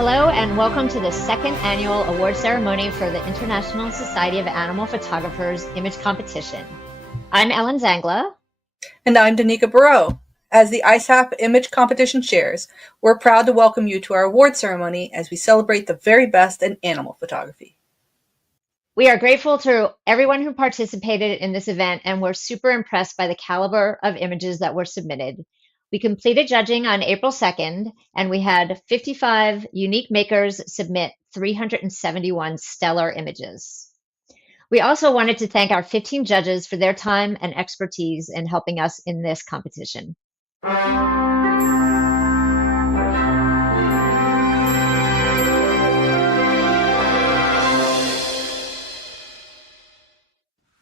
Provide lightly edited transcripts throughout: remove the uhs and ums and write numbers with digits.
Hello and welcome to the second annual award ceremony for the International Society of Animal Photographers Image Competition. I'm Ellen Zangla. And I'm Danica Barreau. As the ISAP Image Competition chairs, we're proud to welcome you to our award ceremony as we celebrate the very best in animal photography. We are grateful to everyone who participated in this event, and we're super impressed by the caliber of images that were submitted. We completed judging on April 2nd, and we had 55 unique makers submit 371 stellar images. We also wanted to thank our 15 judges for their time and expertise in helping us in this competition.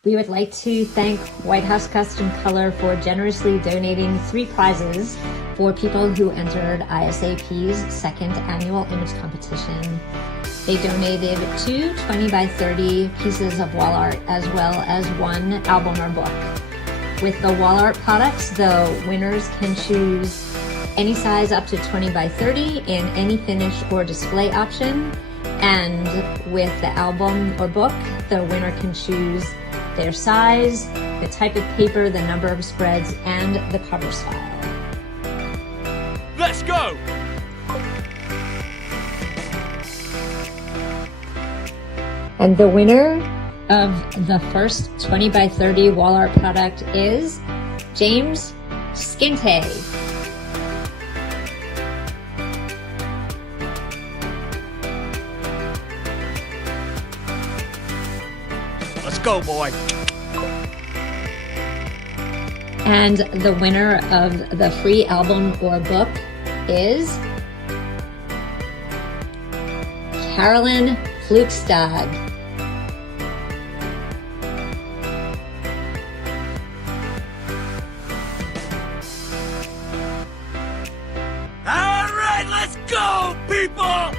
We would like to thank White House Custom Color for generously donating 3 prizes for people who entered ISAP's second annual image competition. They donated 2 20 by 30 pieces of wall art as well as 1 album or book. With the wall art products, the winners can choose any size up to 20 by 30 in any finish or display option. And with the album or book, the winner can choose their size, the type of paper, the number of spreads, and the cover style. Let's go! And the winner of the first 20 by 30 wall art product is James Skinte. Let's go, boy. And the winner of the free album or book is Carolyn Flugstad. All right, let's go, people!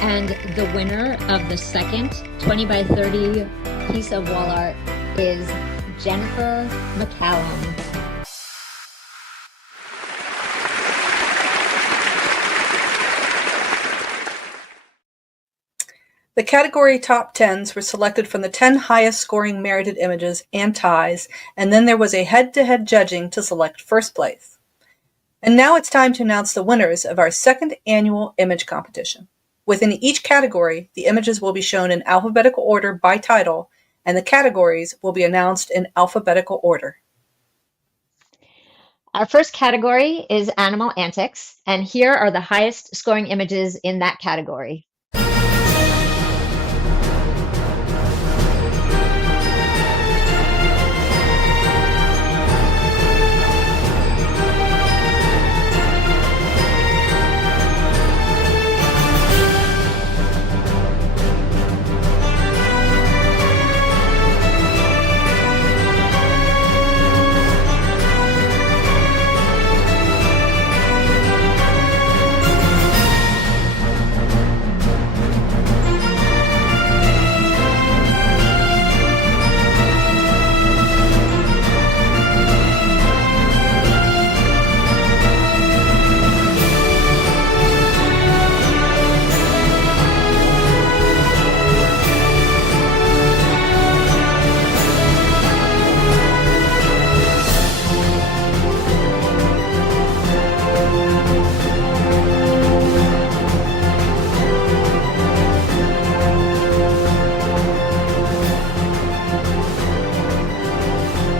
And the winner of the second 20 by 30 piece of wall art is Jennifer McCallum. The category top 10s were selected from the 10 highest scoring merited images and ties, and then there was a head-to-head judging to select first place. And now it's time to announce the winners of our second annual image competition. Within each category, the images will be shown in alphabetical order by title, and the categories will be announced in alphabetical order. Our first category is Animal Antics, and here are the highest scoring images in that category.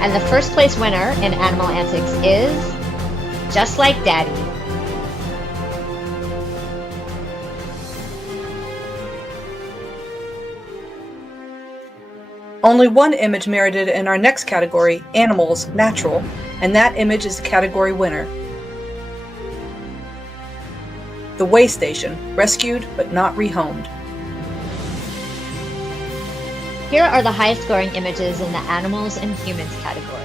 And the first place winner in Animal Antics is Just Like Daddy. Only one image merited in our next category, Animals Natural, and that image is the category winner. The Way Station, rescued but not rehomed. Here are the highest scoring images in the Animals and Humans category.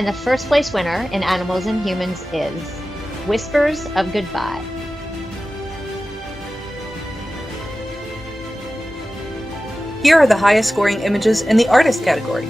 And the first place winner in Animals and Humans is Whispers of Goodbye. Here are the highest scoring images in the artist category.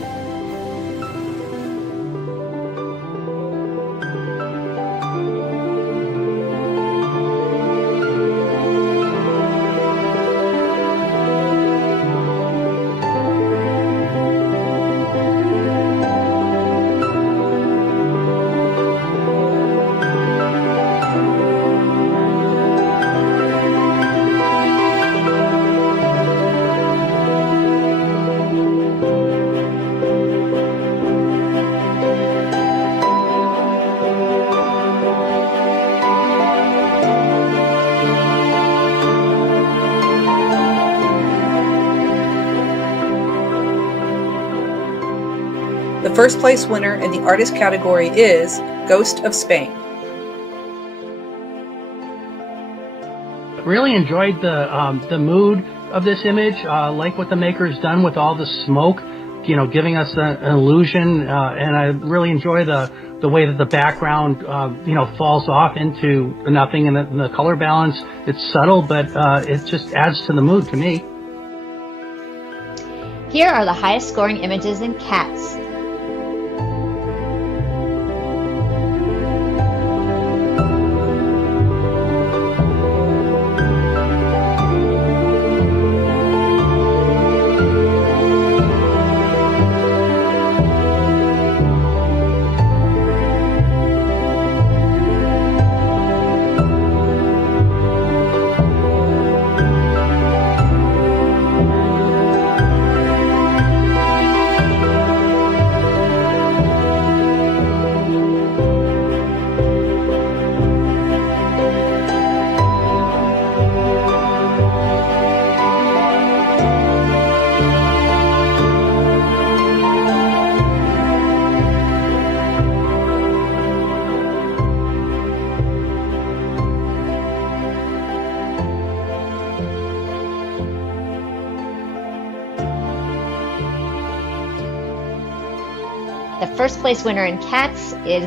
The first place winner in the artist category is Ghost of Spain. Really enjoyed the mood of this image. Like what the maker's done with all the smoke, giving us an illusion. And I really enjoy the way that the background, falls off into nothing, and the color balance. It's subtle, but it just adds to the mood to me. Here are the highest scoring images in Cats. The first place winner in Cats is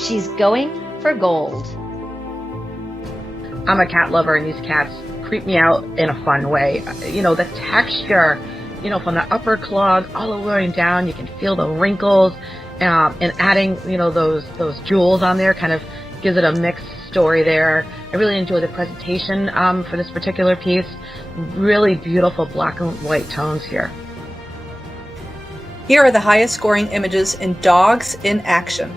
She's Going for Gold. I'm a cat lover, and these cats creep me out in a fun way. The texture, from the upper claws all the way down, you can feel the wrinkles, and adding, those jewels on there kind of gives it a mixed story there. I really enjoy the presentation for this particular piece. Really beautiful black and white tones here. Here are the highest scoring images in Dogs in Action.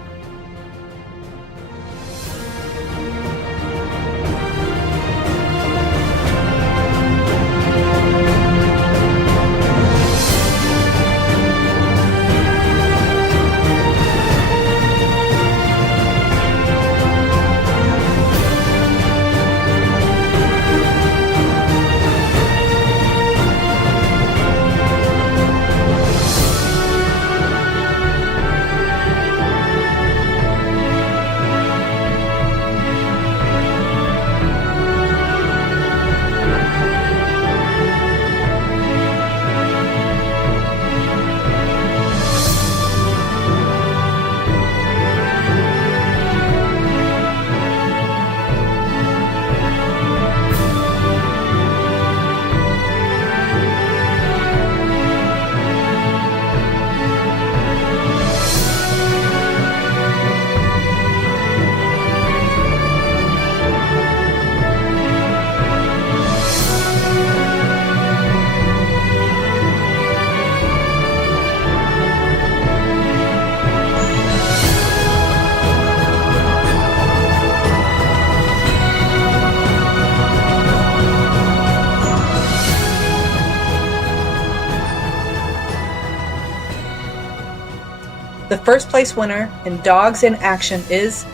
The first place winner in Dogs in Action is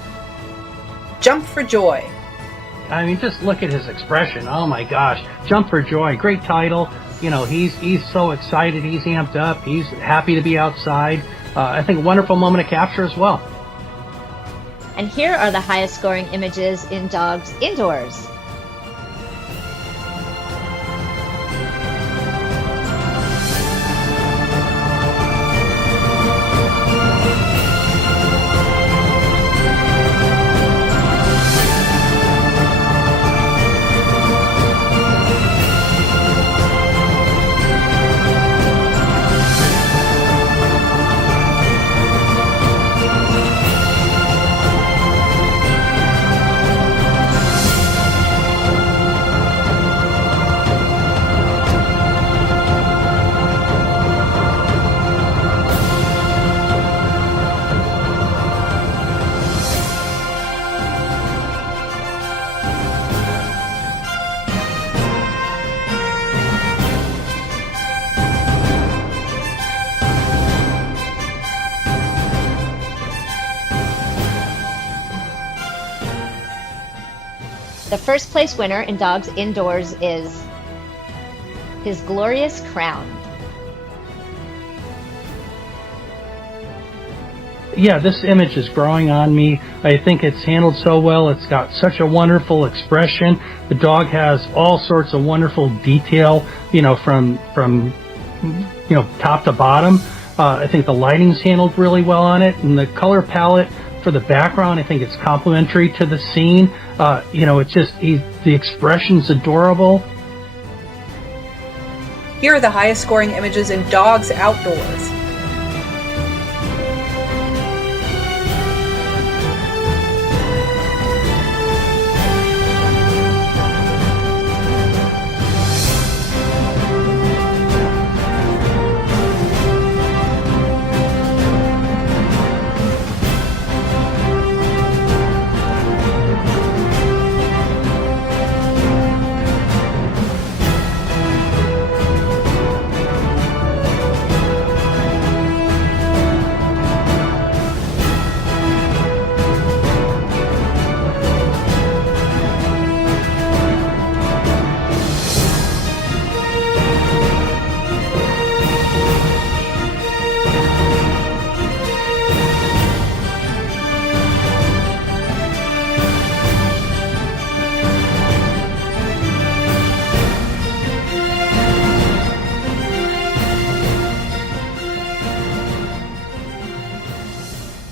Jump for Joy. I mean, just look at his expression. Oh my gosh. Jump for Joy. Great title. He's so excited. He's amped up. He's happy to be outside. I think a wonderful moment of capture as well. And here are the highest scoring images in Dogs Indoors. The first place winner in Dogs Indoors is His Glorious Crown. Yeah, this image is growing on me. I think it's handled so well. It's got such a wonderful expression. The dog has all sorts of wonderful detail, from top to bottom. I think the lighting's handled really well on it, and the color palette for the background, I think it's complementary to the scene. The expression's adorable. Here are the highest scoring images in Dogs Outdoors.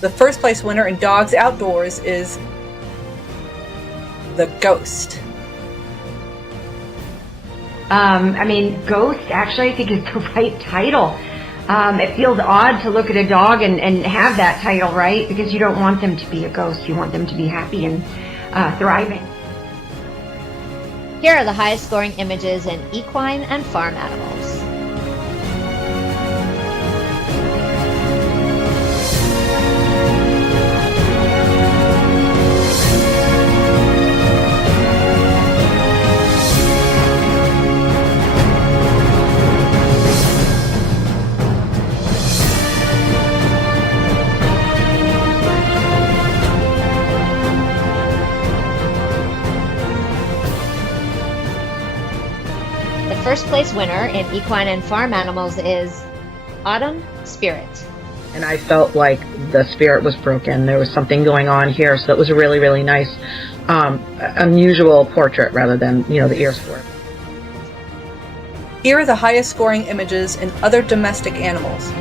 The first place winner in Dogs Outdoors is The Ghost. Ghost actually I think is the right title. It feels odd to look at a dog and have that title, right? Because you don't want them to be a ghost. You want them to be happy and thriving. Here are the highest scoring images in equine and farm animals. The first place winner in equine and farm animals is Autumn Spirit. And I felt like the spirit was broken. There was something going on here, so it was a really, really nice, unusual portrait rather than, the ears for it. Here are the highest scoring images in other domestic animals.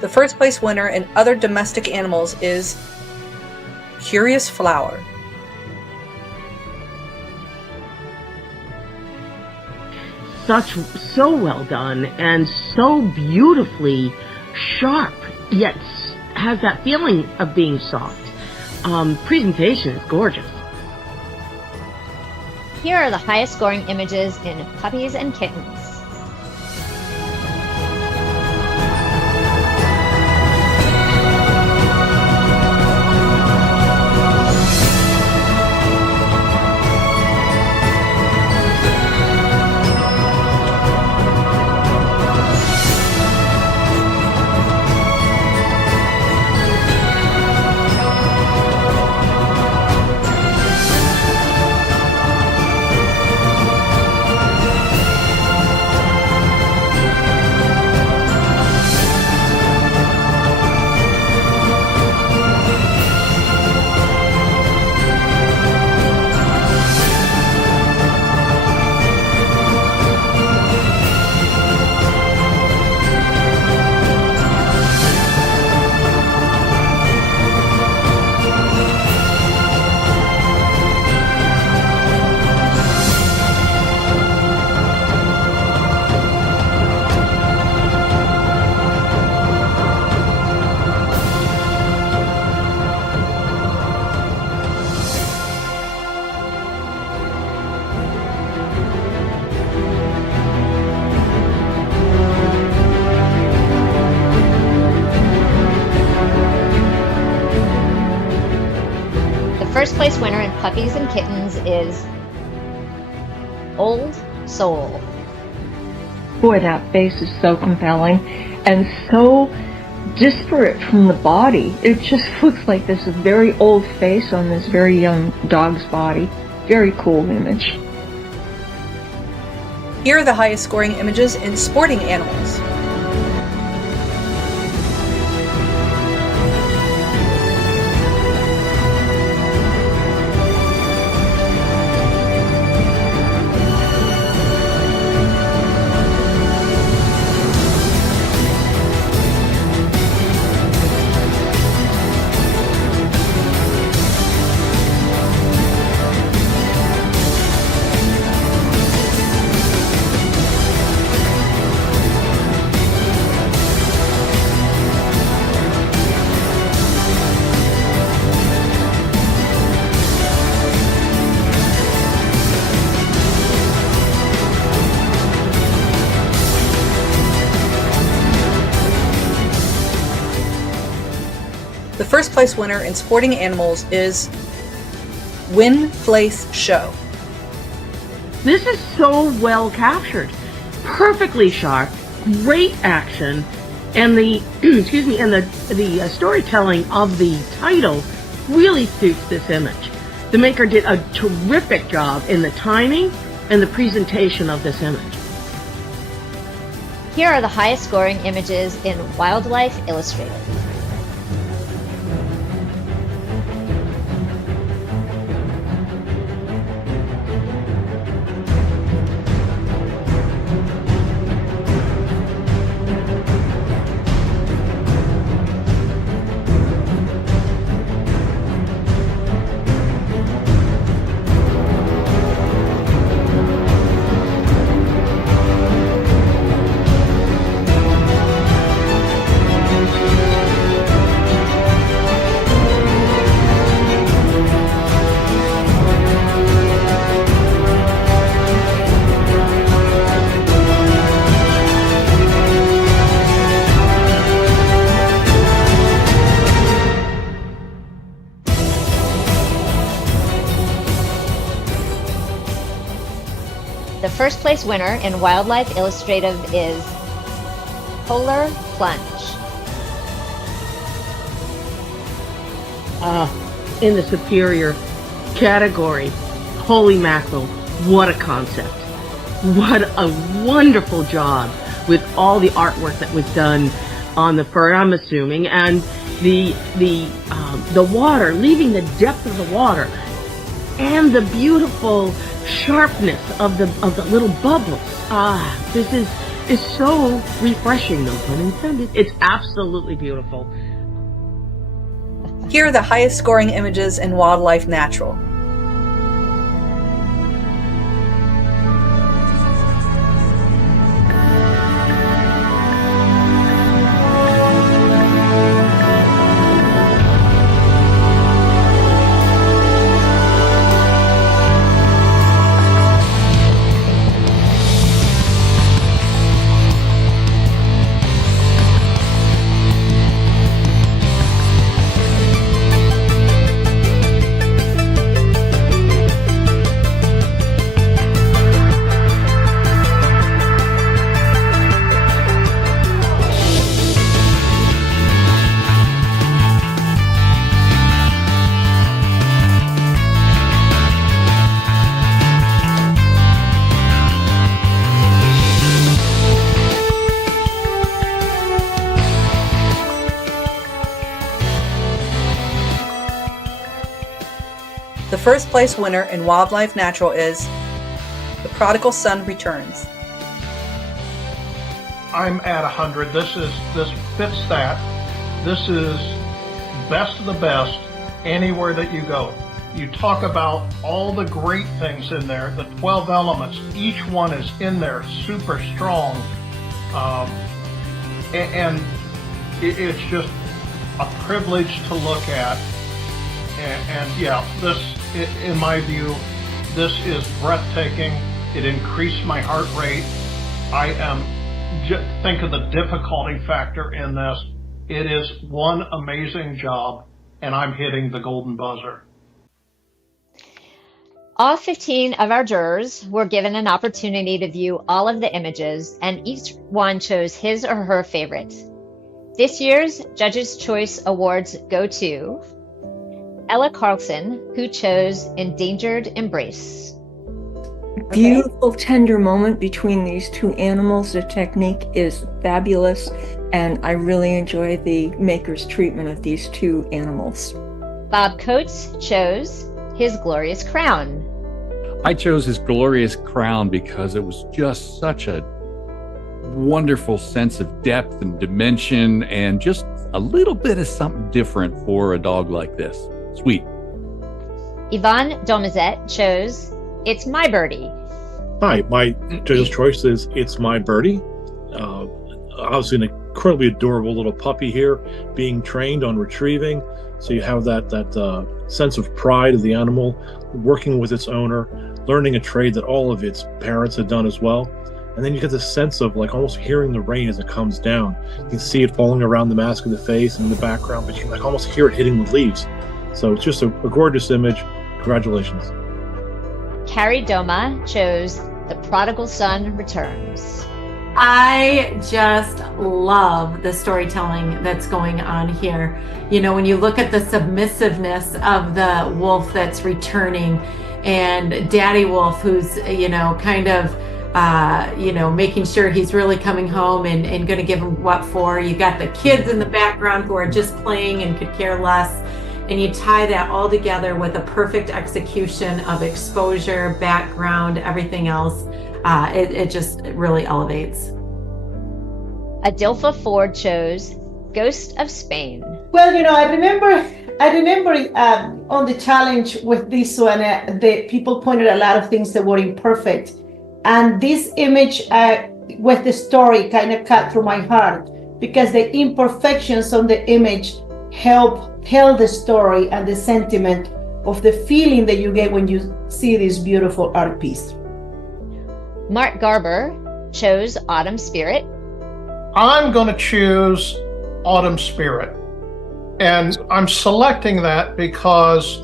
The first place winner in other domestic animals is Curious Flower. So well done and so beautifully sharp, yet has that feeling of being soft. Presentation is gorgeous. Here are the highest scoring images in puppies and kittens. first place winner in Puppies and Kittens is Old Soul. Boy, that face is so compelling and so disparate from the body. It just looks like this very old face on this very young dog's body. Very cool image. Here are the highest scoring images in sporting animals. The first place winner in sporting animals is Win Place Show. This is so well captured. Perfectly sharp, great action, and the the storytelling of the title really suits this image. The maker did a terrific job in the timing and the presentation of this image. Here are the highest scoring images in Wildlife Illustrated. The first place winner in Wildlife Illustrative is Polar Plunge. In the superior category, holy mackerel, what a concept. What a wonderful job with all the artwork that was done on the fur, I'm assuming, and the water, leaving the depth of the water, and the beautiful sharpness of the little bubbles. This is so refreshing, no pun intended. It's absolutely beautiful. Here are the highest scoring images in Wildlife Natural. The first place winner in Wildlife Natural is The Prodigal Son Returns. I'm at 100. This fits that. This is best of the best anywhere that you go. You talk about all the great things in there, the 12 elements. Each one is in there, super strong. And it's just a privilege to look at. And yeah, this, in my view, this is breathtaking. It increased my heart rate. Think of the difficulty factor in this. It is one amazing job, and I'm hitting the golden buzzer. All 15 of our jurors were given an opportunity to view all of the images, and each one chose his or her favorite. This year's Judges' Choice Awards go to Ella Carlson, who chose Endangered Embrace. Beautiful, tender moment between these two animals. The technique is fabulous, and I really enjoy the maker's treatment of these two animals. Bob Coates chose His Glorious Crown. I chose His Glorious Crown because it was just such a wonderful sense of depth and dimension and just a little bit of something different for a dog like this. Sweet. Yvonne Domizet chose It's My Birdie. Hi, my judge's choice is It's My Birdie. Obviously an incredibly adorable little puppy here being trained on retrieving. So you have that sense of pride of the animal working with its owner, learning a trade that all of its parents had done as well. And then you get this sense of like almost hearing the rain as it comes down. You can see it falling around the mask of the face and in the background, but you can like almost hear it hitting the leaves. So it's just a gorgeous image. Congratulations. Carrie Doma chose The Prodigal Son Returns. I just love the storytelling that's going on here. You know, when you look at the submissiveness of the wolf that's returning and Daddy Wolf who's, kind of, making sure he's really coming home and going to give him what for. You got the kids in the background who are just playing and could care less. And you tie that all together with a perfect execution of exposure, background, everything else. It just really elevates. Adilfa Ford chose Ghost of Spain. Well, I remember on the challenge with this one, the people pointed a lot of things that were imperfect. And this image with the story kind of cut through my heart because the imperfections on the image help tell the story and the sentiment of the feeling that you get when you see this beautiful art piece. Mark Garber chose Autumn Spirit. I'm going to choose Autumn Spirit. And I'm selecting that because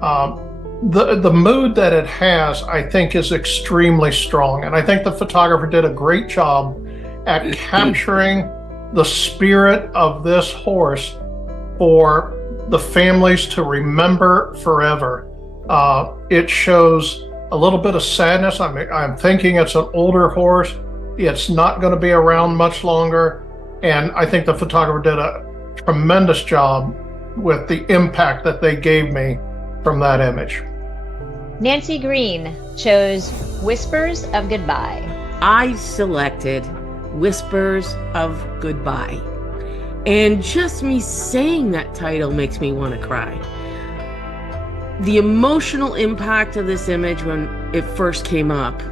the mood that it has, I think, is extremely strong. And I think the photographer did a great job at capturing the spirit of this horse for the families to remember forever. It shows a little bit of sadness. I'm thinking it's an older horse. It's not going to be around much longer. And I think the photographer did a tremendous job with the impact that they gave me from that image. Nancy Green chose Whispers of Goodbye. I selected Whispers of Goodbye. And just me saying that title makes me want to cry. The emotional impact of this image when it first came up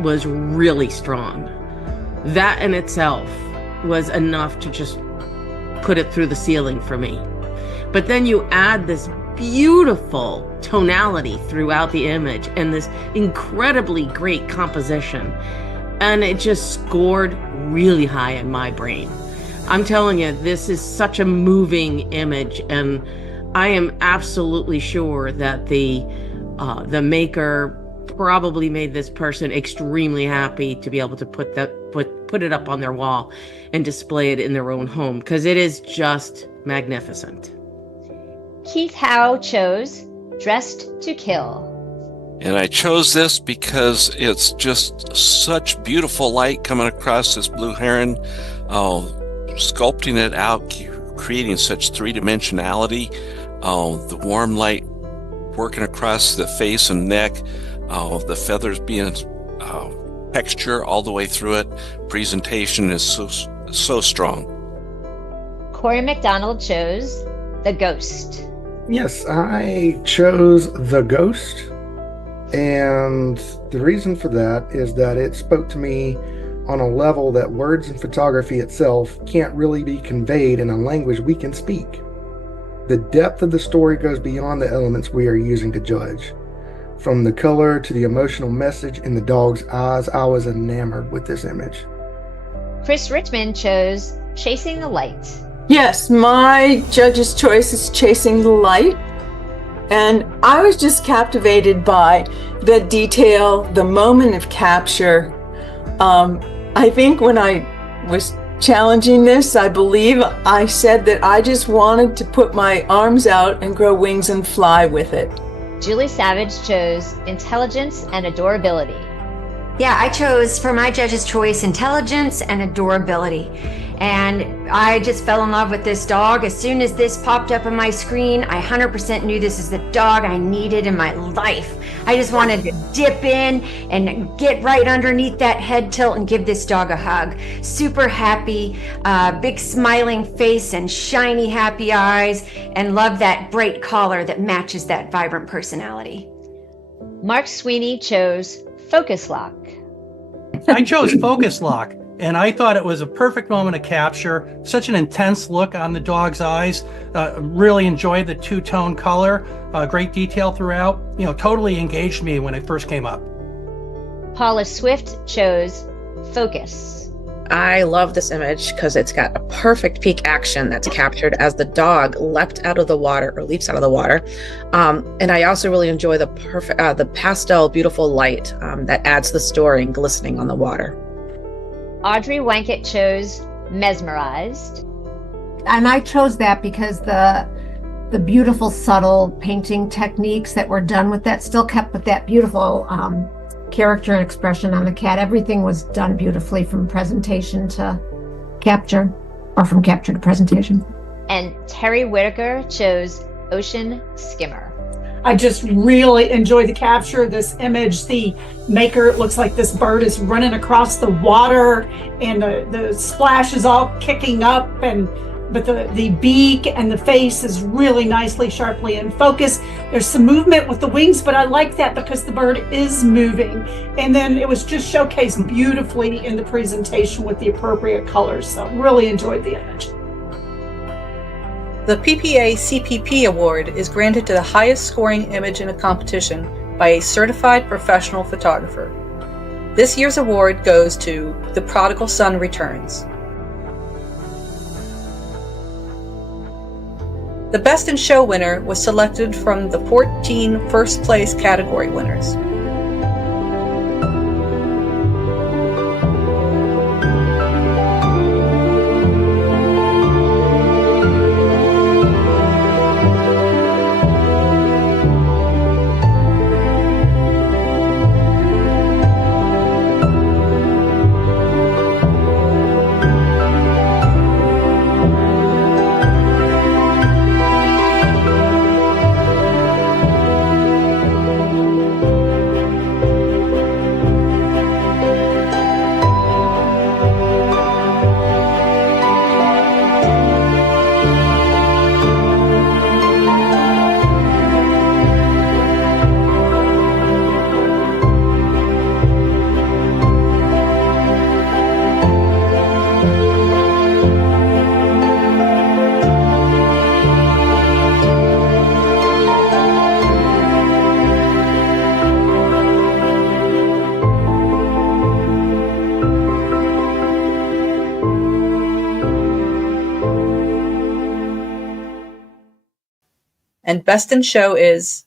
was really strong. That in itself was enough to just put it through the ceiling for me. But then you add this beautiful tonality throughout the image and this incredibly great composition, and it just scored really high in my brain. I'm telling you, this is such a moving image, and I am absolutely sure that the maker probably made this person extremely happy to be able to put it up on their wall and display it in their own home, because it is just magnificent. Keith Howe chose Dressed to Kill. And I chose this because it's just such beautiful light coming across this blue heron, sculpting it out, creating such three-dimensionality, the warm light working across the face and neck, the feathers being texture all the way through it. Presentation is so strong. Corey McDonald chose The Ghost. Yes, I chose The Ghost, and the reason for that is that it spoke to me on a level that words and photography itself can't really be conveyed in a language we can speak. The depth of the story goes beyond the elements we are using to judge. From the color to the emotional message in the dog's eyes, I was enamored with this image. Chris Richmond chose Chasing the Light. Yes, my judge's choice is Chasing the Light. And I was just captivated by the detail, the moment of capture. I think when I was challenging this, I believe I said that I just wanted to put my arms out and grow wings and fly with it. Julie Savage chose intelligence and adorability. Yeah, I chose for my judge's choice intelligence and adorability. And I just fell in love with this dog. As soon as this popped up on my screen, I 100% knew this is the dog I needed in my life. I just wanted to dip in and get right underneath that head tilt and give this dog a hug. Super happy, big smiling face and shiny happy eyes, and love that bright collar that matches that vibrant personality. Mark Sweeney chose Focus Lock. I chose Focus Lock, and I thought it was a perfect moment of capture. Such an intense look on the dog's eyes. Really enjoyed the two-tone color. Great detail throughout. Totally engaged me when it first came up. Paula Swift chose Focus. I love this image because it's got a perfect peak action that's captured as the dog leaps out of the water. And I also really enjoy the pastel, beautiful light that adds the story and glistening on the water. Audrey Wankett chose Mesmerized. And I chose that because the beautiful, subtle painting techniques that were done with that still kept with that beautiful character and expression on the cat. Everything was done beautifully from presentation to capture, or from capture to presentation. And Terry Whitaker chose Ocean Skimmer. I just really enjoy the capture of this image. The maker, it looks like this bird is running across the water, and the splash is all kicking up, but the beak and the face is really nicely, sharply in focus. There's some movement with the wings, but I like that because the bird is moving. And then it was just showcased beautifully in the presentation with the appropriate colors. So really enjoyed the image. The PPA CPP Award is granted to the highest scoring image in a competition by a certified professional photographer. This year's award goes to The Prodigal Son Returns. The Best in Show winner was selected from the 14 first place category winners. And Best in Show is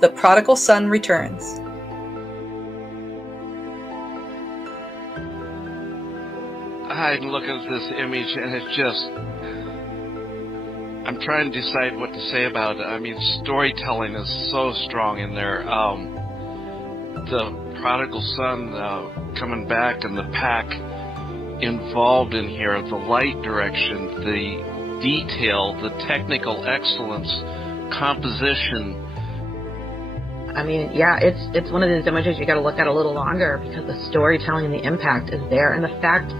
The Prodigal Son Returns. I'm looking at this image and it's just, I'm trying to decide what to say about it. I mean, storytelling is so strong in there. The prodigal son coming back and the pack involved in here, the light direction, the detail, the technical excellence, composition. I mean, yeah, it's one of those images you got to look at a little longer because the storytelling and the impact is there, and the fact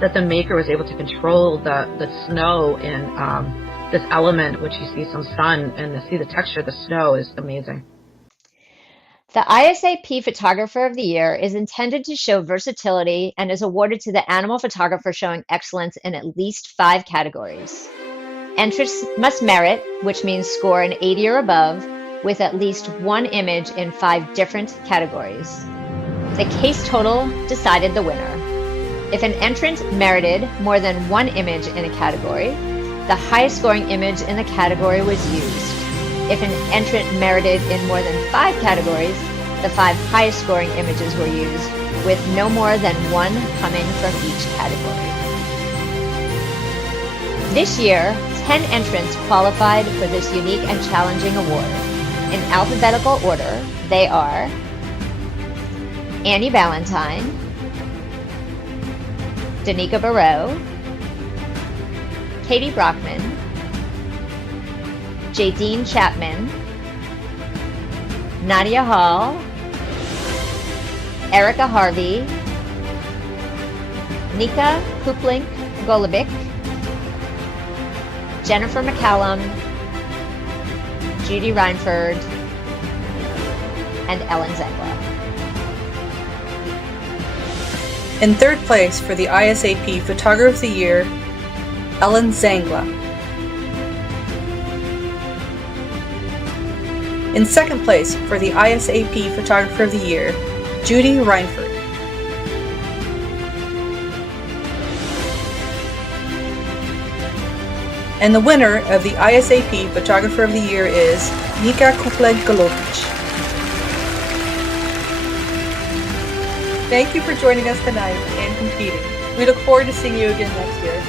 that the maker was able to control the snow in this element, which you see some sun, and to see the texture of the snow is amazing. The ISAP Photographer of the Year is intended to show versatility and is awarded to the animal photographer showing excellence in at least 5 categories. Entrants must merit, which means score an 80 or above, with at least 1 image in 5 different categories. The case total decided the winner. If an entrant merited more than 1 image in a category, the highest scoring image in the category was used. If an entrant merited in more than 5 categories, the 5 highest scoring images were used, with no more than 1 coming from each category. This year, 10 entrants qualified for this unique and challenging award. In alphabetical order, they are Annie Ballantyne, Danica Barreau, Katie Brockman, Jadine Chapman, Nadia Hall, Erica Harvey, Nika Kuplink-Golubic, Jennifer McCallum, Judy Reinford, and Ellen Zengla. In third place for the ISAP Photographer of the Year, Ellen Zengla. In second place for the ISAP Photographer of the Year, Judy Reinford. And the winner of the ISAP Photographer of the Year is Nika Kuplek-Golubic. Thank you for joining us tonight and competing. We look forward to seeing you again next year.